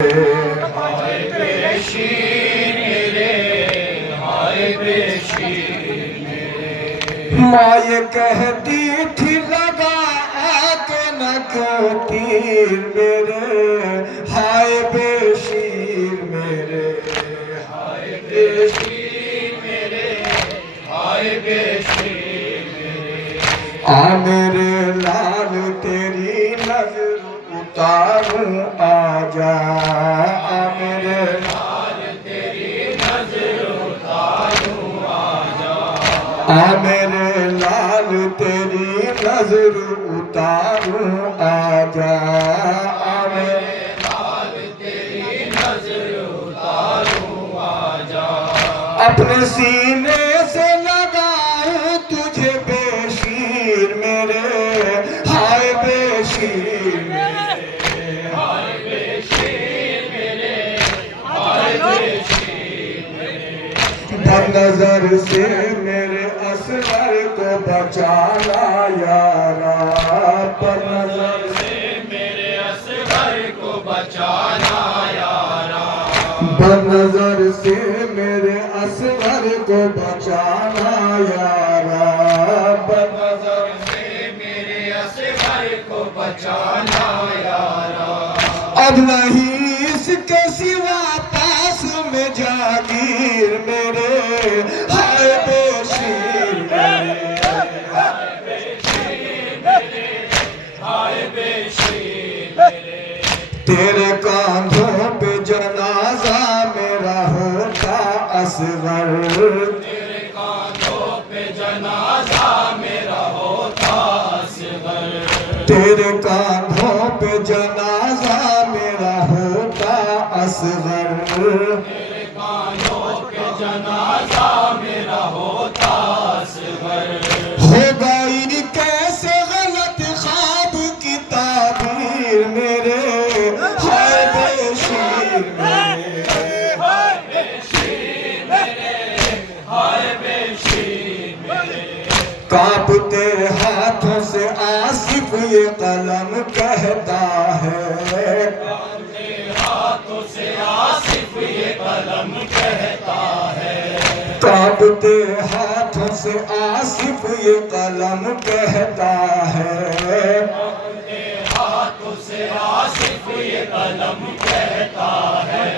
ماں یہ کہتی تھی لگا آگ نہ تیر میرے، ہائے بے شیر میرے، ہائے بے شیر میرے، ہائے بے شیر میرے۔ آ میرے لال تیری نظر اتاروں آجا، آ میرے لال تیری نظر اتاروں آجا، آ میرے لال تیری نظر اتاروں آجا، آ میرے لال تیری نظر اتاروں آجا۔ اپنے سینے سے لگاؤں تجھے بے شیر میرے، ہائے بے شیر میرے، ہائے بے شیر میرے، ہائے بے شیر میرے۔ بد نظر سے میرے اصغر کو بچانا یارا، بد نظر سے میرے اصغر کو بچانا یارا، بد نظر سے میرے اصغر کو بچانا یارا، بد نظر سے میرے اصغر کو بچانا یارا۔ اب نہیں اس کے سوا پاس میں جاگیر میرے، ہائے بے شیر میرے، ہائے بے شیر میرے، ہائے بے شیر میرے۔ تیرے کاندھوں پہ جنازہ میرا ہوتا اصغر، تیرے کاندھوں پہ جنازہ میرا ہوتا اصغر، تیرے کاندھوں پہ جنازہ میرا ہوتا اصغر، تیرے کاندھوں پہ جنازہ میرا ہوتا اصغر۔ ہو گئی کیسے غلط خواب کی تعبیر میرے، ہائے بے شیر میرے، ہائے بے شیر میرے، ہائے بے شیر میرے۔ کانپتے ہاتھوں سے آصف یہ قلم کہتا ہے، کانپتے ہاتھوں سے آصف یہ قلم کہتا ہے، کانپتے ہاتھوں سے آصف یہ قلم کہتا ہے، کانپتے ہاتھوں سے آصف یہ قلم کہتا ہے۔